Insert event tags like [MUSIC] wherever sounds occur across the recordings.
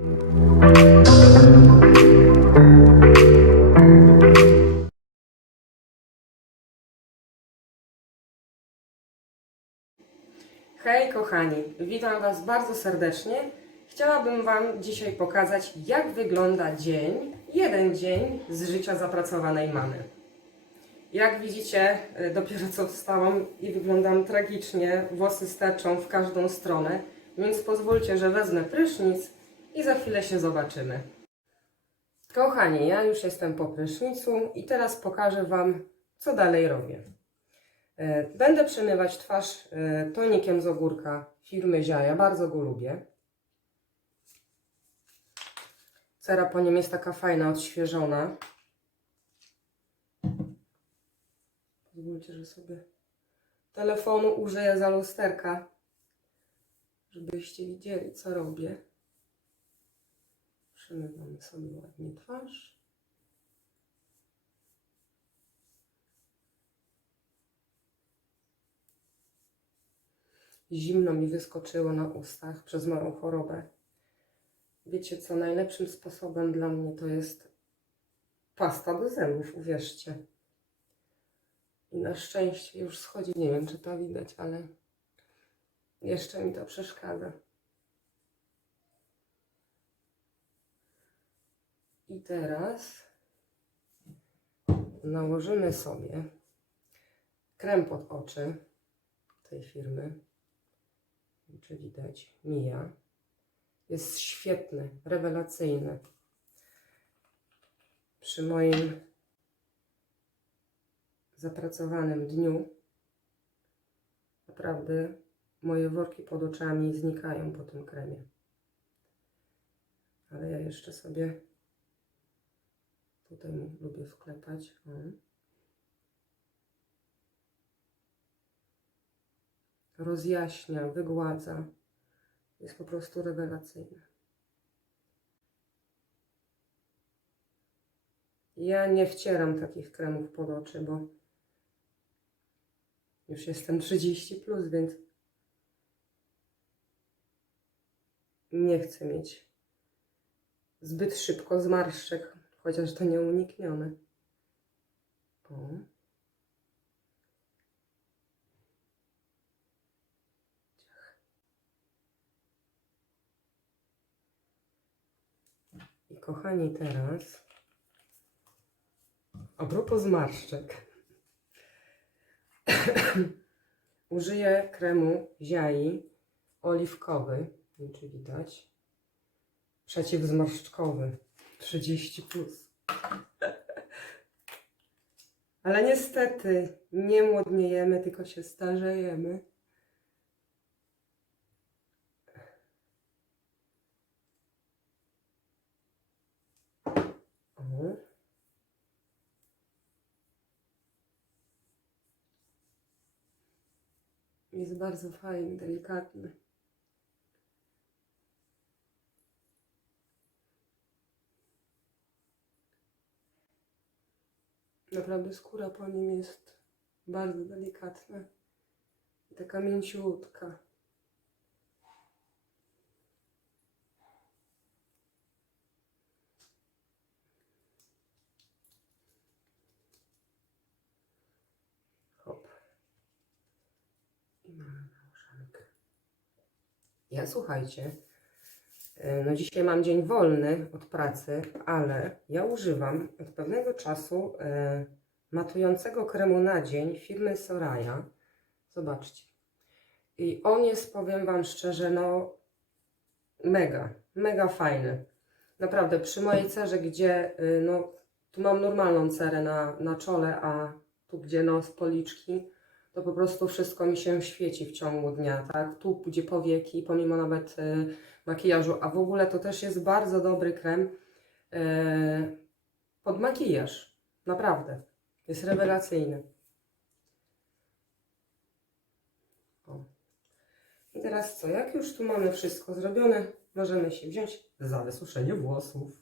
Hej kochani, witam Was bardzo serdecznie. Chciałabym Wam dzisiaj pokazać, jak wygląda dzień, jeden dzień z życia zapracowanej mamy. Jak widzicie, y, dopiero co wstałam i wyglądam tragicznie, włosy sterczą w każdą stronę, więc pozwólcie, że wezmę prysznic i za chwilę się zobaczymy. Kochani, ja już jestem po prysznicu i teraz pokażę Wam, co dalej robię. E, Będę przemywać twarz e, tonikiem z ogórka firmy Ziaja. Bardzo go lubię. Cera po nim jest taka fajna, odświeżona. Pozwólcie, że sobie telefonu użyję za lusterka, żebyście widzieli, co robię. Przemywamy sobie ładnie twarz. Zimno mi wyskoczyło na ustach przez moją chorobę. Wiecie co, najlepszym sposobem dla mnie to jest pasta do zębów, uwierzcie. I na szczęście już schodzi, nie wiem czy to widać, ale jeszcze mi to przeszkadza. I teraz nałożymy sobie krem pod oczy tej firmy czy widać, mija. Jest świetny, rewelacyjny. Przy moim zapracowanym dniu naprawdę moje worki pod oczami znikają po tym kremie. Ale ja jeszcze sobie tutaj lubię wklepać. O. rozjaśnia, wygładza. Jest po prostu rewelacyjne. Ja nie wcieram takich kremów pod oczy, bo już jestem 30 plus, więc nie chcę mieć zbyt szybko zmarszczek, chociaż to nieuniknione. O. I kochani, teraz a propos zmarszczek. [COUGHS] Użyję kremu Ziai oliwkowy, nie czy widać, przeciwzmarszczkowy, 30 plus. Ale niestety nie młodniejemy, tylko się starzejemy. Jest bardzo fajny, delikatny. Naprawdę skóra po nim jest bardzo delikatna taka mięciutka. Hop. I mamy nałożonkę. Ja słuchajcie, no dzisiaj mam dzień wolny od pracy, ale ja używam od pewnego czasu e, matującego kremu na dzień firmy Soraya. Zobaczcie. I on jest, powiem Wam szczerze, no mega, mega fajny. Naprawdę, przy mojej cerze, gdzie y, no, tu mam normalną cerę na, na czole, a tu gdzie nos, policzki, to po prostu wszystko mi się świeci w ciągu dnia, tak? Tu gdzie powieki, pomimo nawet y, makijażu, a w ogóle to też jest bardzo dobry krem y, pod makijaż, naprawdę. Jest rewelacyjny. O. I teraz co? Jak już tu mamy wszystko zrobione, możemy się wziąć za wysuszenie włosów.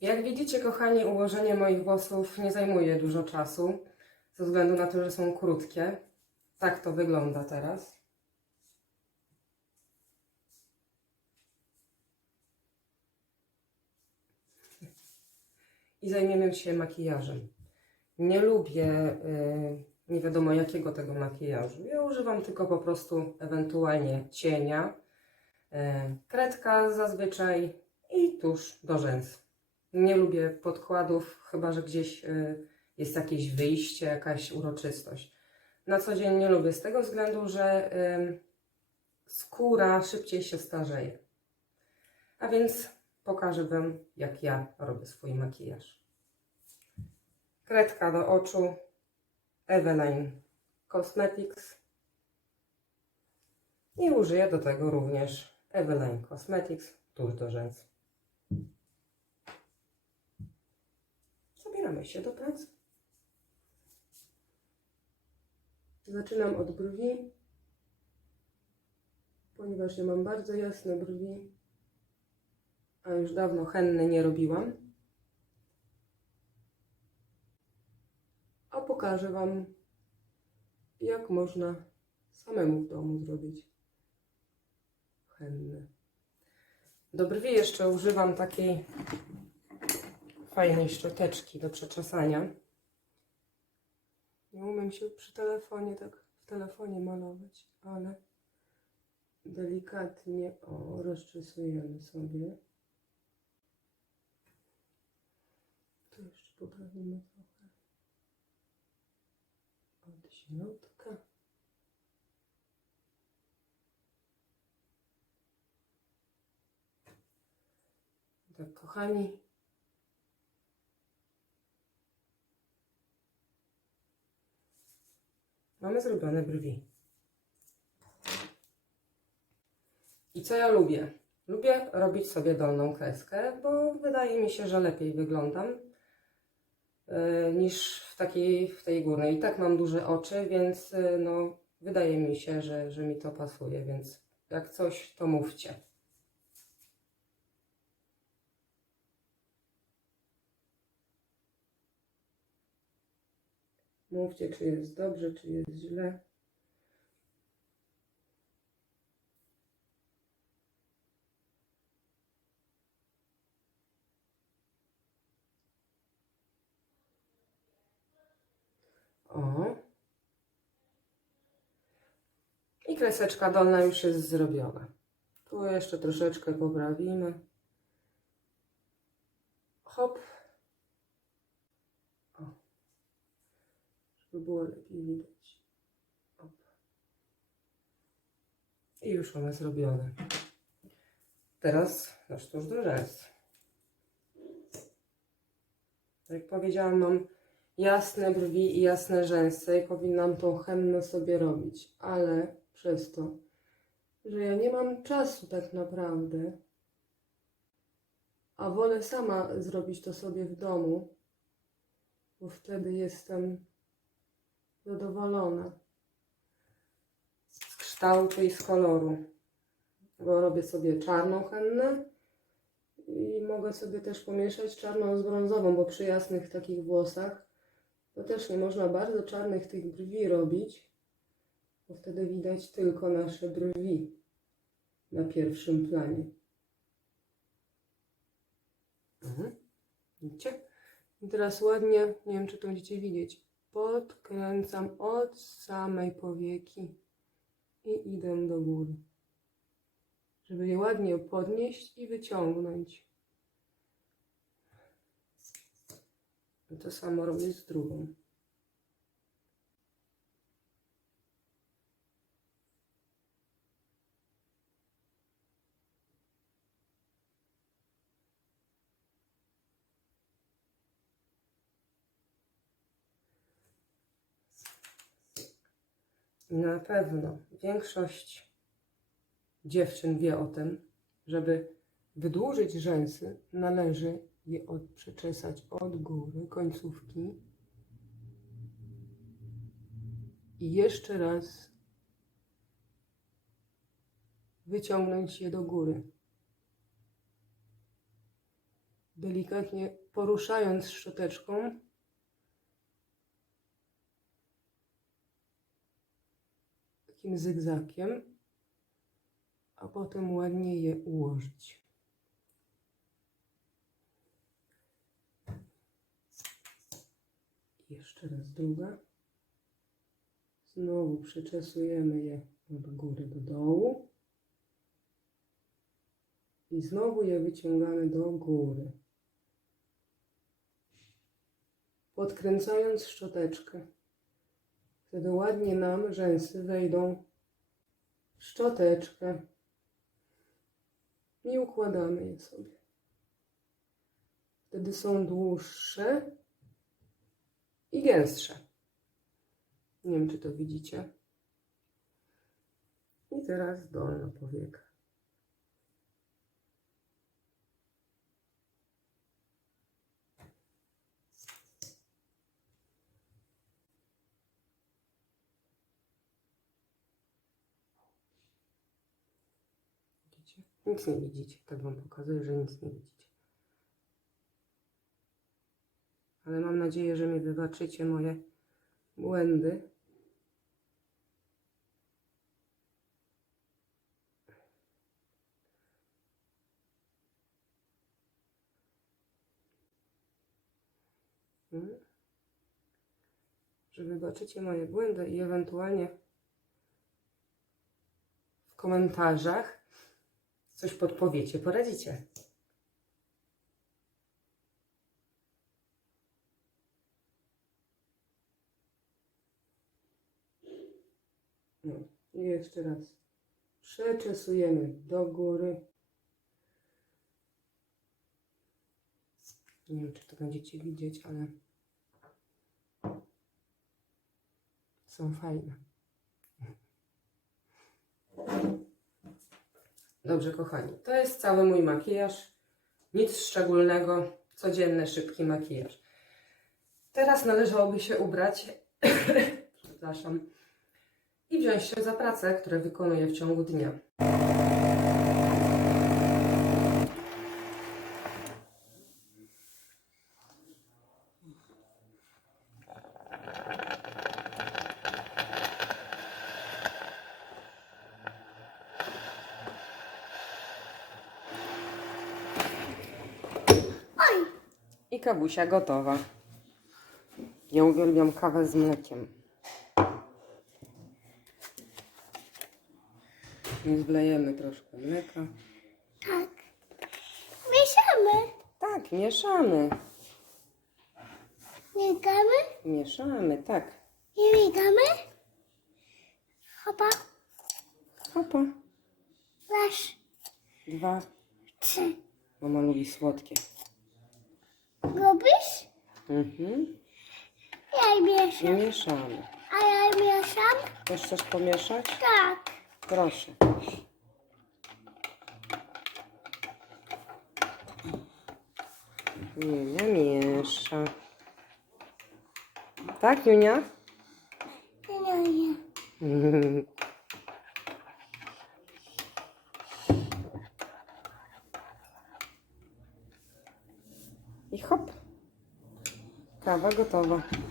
Jak widzicie, kochani, ułożenie moich włosów nie zajmuje dużo czasu, ze względu na to, że są krótkie. Tak to wygląda teraz. I zajmiemy się makijażem. Nie lubię yy, nie wiadomo jakiego tego makijażu. Ja używam tylko po prostu ewentualnie cienia, yy, kredka zazwyczaj i tusz do rzęs. Nie lubię podkładów, chyba że gdzieś y, jest jakieś wyjście, jakaś uroczystość. Na co dzień nie lubię z tego względu, że skóra szybciej się starzeje. A więc pokażę Wam, jak ja robię swój makijaż. Kredka do oczu Eveline Cosmetics i użyję do tego również Eveline Cosmetics tuż do. Zabieramy się do pracy. Zaczynam od brwi, ponieważ ja mam bardzo jasne brwi, a już dawno henny nie robiłam. A pokażę Wam, jak można samemu w domu zrobić hennę. Do brwi jeszcze używam takiej fajnej szczoteczki do przeczesania. Nie umiem się przy telefonie tak w telefonie malować, ale delikatnie o, rozczesujemy sobie. Tu jeszcze poprawimy trochę od środka. Tak, kochani, mamy zrobione brwi. I co ja lubię? Lubię robić sobie dolną kreskę, bo wydaje mi się, że lepiej wyglądam yy, niż w takiej, w tej górnej. I tak mam duże oczy, więc yy, no, wydaje mi się, że, że mi to pasuje, więc jak coś, to mówcie. Mówcie, czy jest dobrze, czy jest źle. O. I kreseczka dolna już jest zrobiona. Tu jeszcze troszeczkę poprawimy. Hop. O. Żeby było lepiej widać. Hop. I już one zrobione. Teraz nasz tuż do rzęs. Tak jak powiedziałam, mam jasne brwi i jasne rzęsy i powinnam tą hennę sobie robić, ale przez to, że ja nie mam czasu tak naprawdę, a wolę sama zrobić to sobie w domu, bo wtedy jestem zadowolona z kształtu i z koloru. Bo robię sobie czarną hennę i mogę sobie też pomieszać czarną z brązową, bo przy jasnych takich włosach to też nie można bardzo czarnych tych brwi robić, bo wtedy widać tylko nasze brwi na pierwszym planie. Mhm. Widzicie? I teraz ładnie, nie wiem czy to będziecie widzieć, podkręcam od samej powieki i idę do góry, żeby je ładnie podnieść i wyciągnąć. To samo robię z drugą. Na pewno większość dziewczyn wie o tym, żeby wydłużyć rzęsy, należy je od, przeczesać od góry, końcówki. I jeszcze raz wyciągnąć je do góry. Delikatnie poruszając szczoteczką. Takim zygzakiem, a potem ładnie je ułożyć. Jeszcze raz druga. Znowu przeczesujemy je od góry do dołu. I znowu je wyciągamy do góry. Podkręcając szczoteczkę. Wtedy ładnie nam rzęsy wejdą w szczoteczkę. I układamy je sobie. Wtedy są dłuższe i gęstsze. Nie wiem, czy to widzicie. I teraz dolna powieka. Nic nie widzicie. Tak wam pokazuję, że nic nie widzicie. Ale mam nadzieję, że mi wybaczycie moje błędy. Mm. Że wybaczycie moje błędy i ewentualnie w komentarzach coś podpowiecie, poradzicie. No, i jeszcze raz. Przeczesujemy do góry. Nie wiem, czy to będziecie widzieć, ale są fajne. Dobrze, kochani, to jest cały mój makijaż. Nic szczególnego, codzienny, szybki makijaż. Teraz należałoby się ubrać, [COUGHS] przepraszam, i wziąć się za pracę, które wykonuję w ciągu dnia. I kawusia gotowa. Ja uwielbiam kawę z mlekiem. Więc wlejemy troszkę mleka. Tak. Mieszamy. Tak, mieszamy. Mieszamy. Mieszamy, tak. I mieszamy. Hopa. Hopa. Raz. Dwa. Trzy. Mama lubi słodkie. Lubisz? Mhm. Ja mieszam. mieszamy. A ja mieszam? Też chcesz pomieszać? Tak. Proszę. Junia miesza. Tak, Junia? Nie, [LAUGHS] nie, nie. I hop.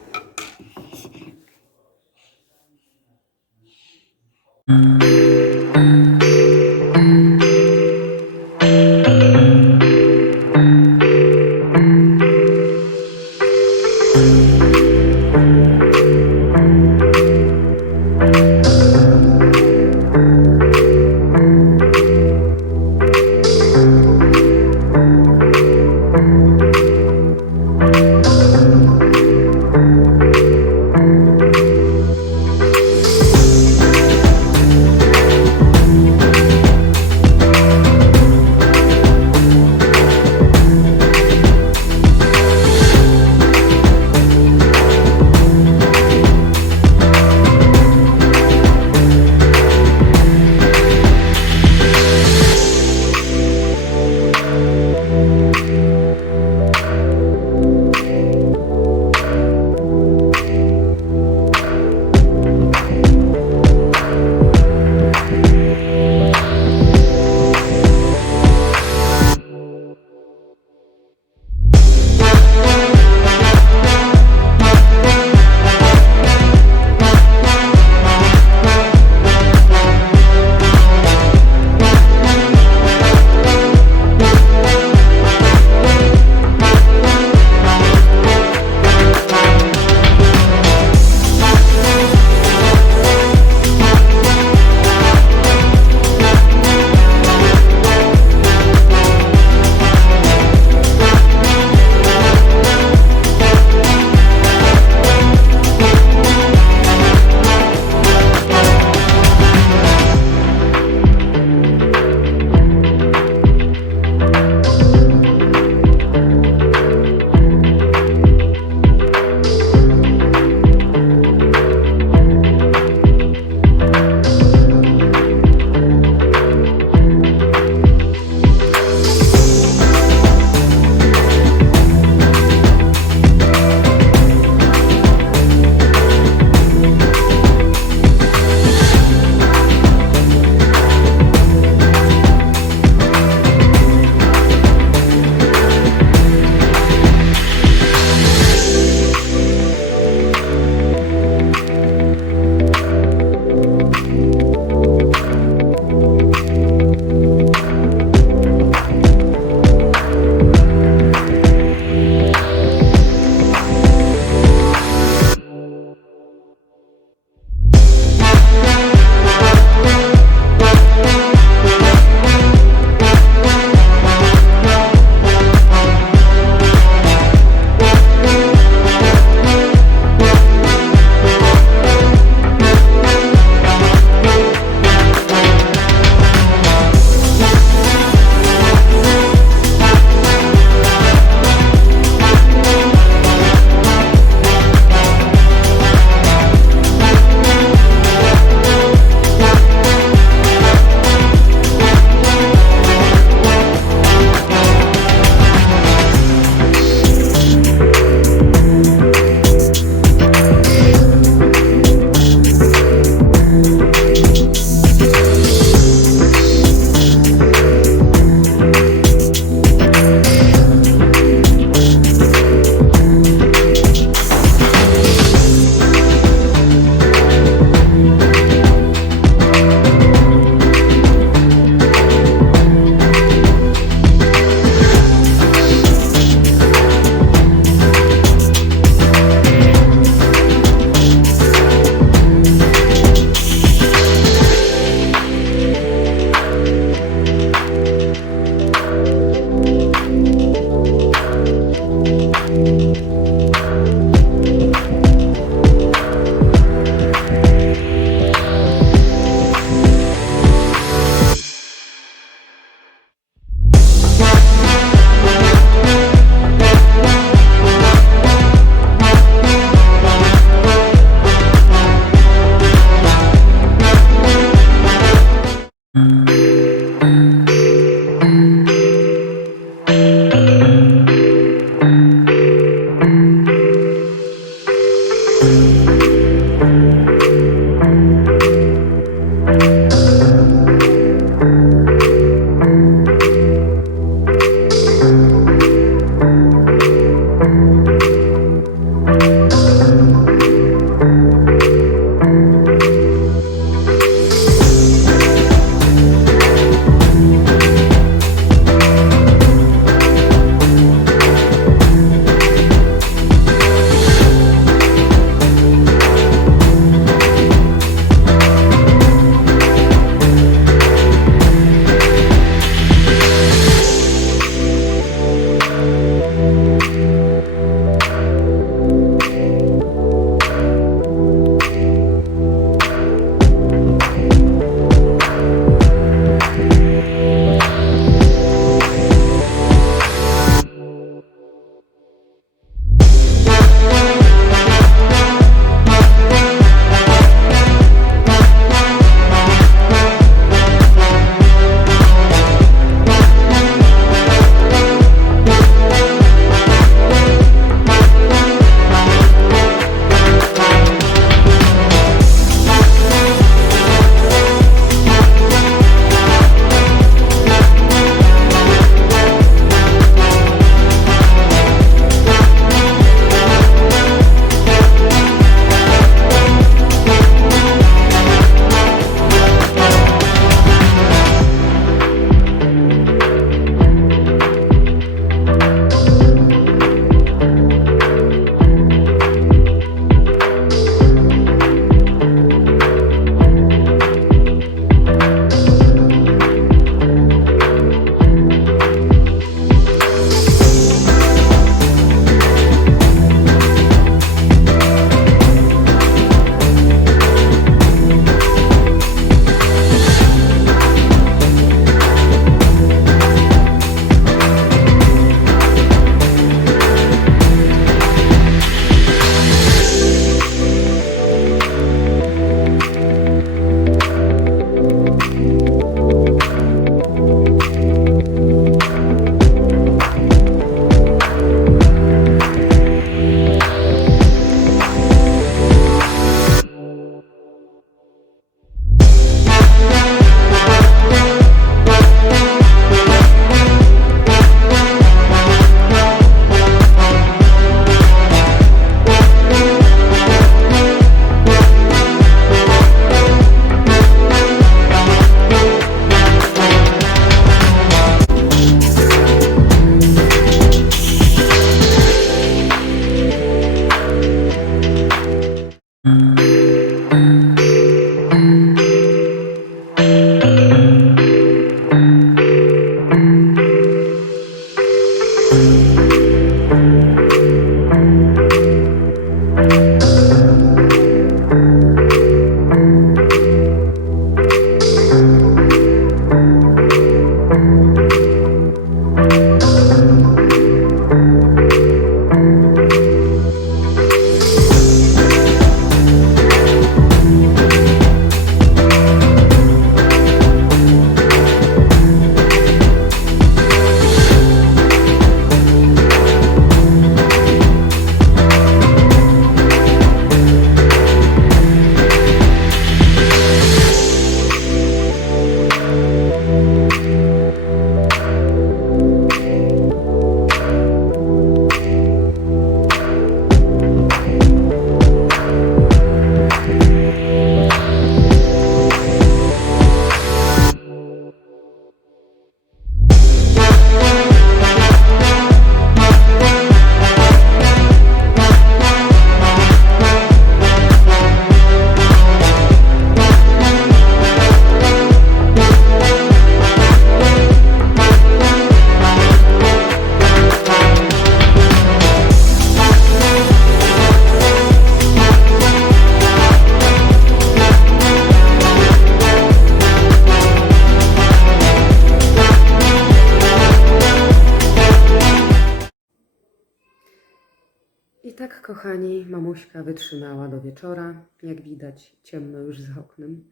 Mamuśka wytrzymała do wieczora. Jak widać, ciemno już za oknem.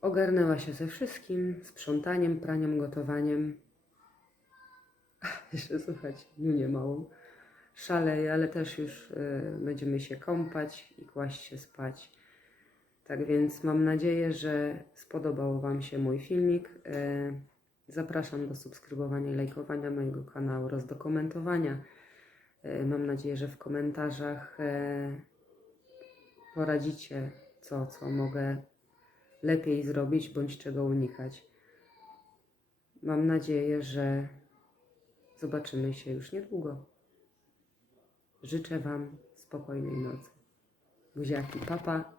Ogarnęła się ze wszystkim, sprzątaniem, praniem, gotowaniem. [LAUGHS] Jeszcze słuchajcie, nie małą. Szaleje, ale też już y, będziemy się kąpać i kłaść się spać. Tak więc mam nadzieję, że spodobał Wam się mój filmik. Y, Zapraszam do subskrybowania i lajkowania mojego kanału oraz do komentowania. E, Mam nadzieję, że w komentarzach e, poradzicie, co, co mogę lepiej zrobić bądź czego unikać. Mam nadzieję, że zobaczymy się już niedługo. Życzę Wam spokojnej nocy. Buziaki, papa.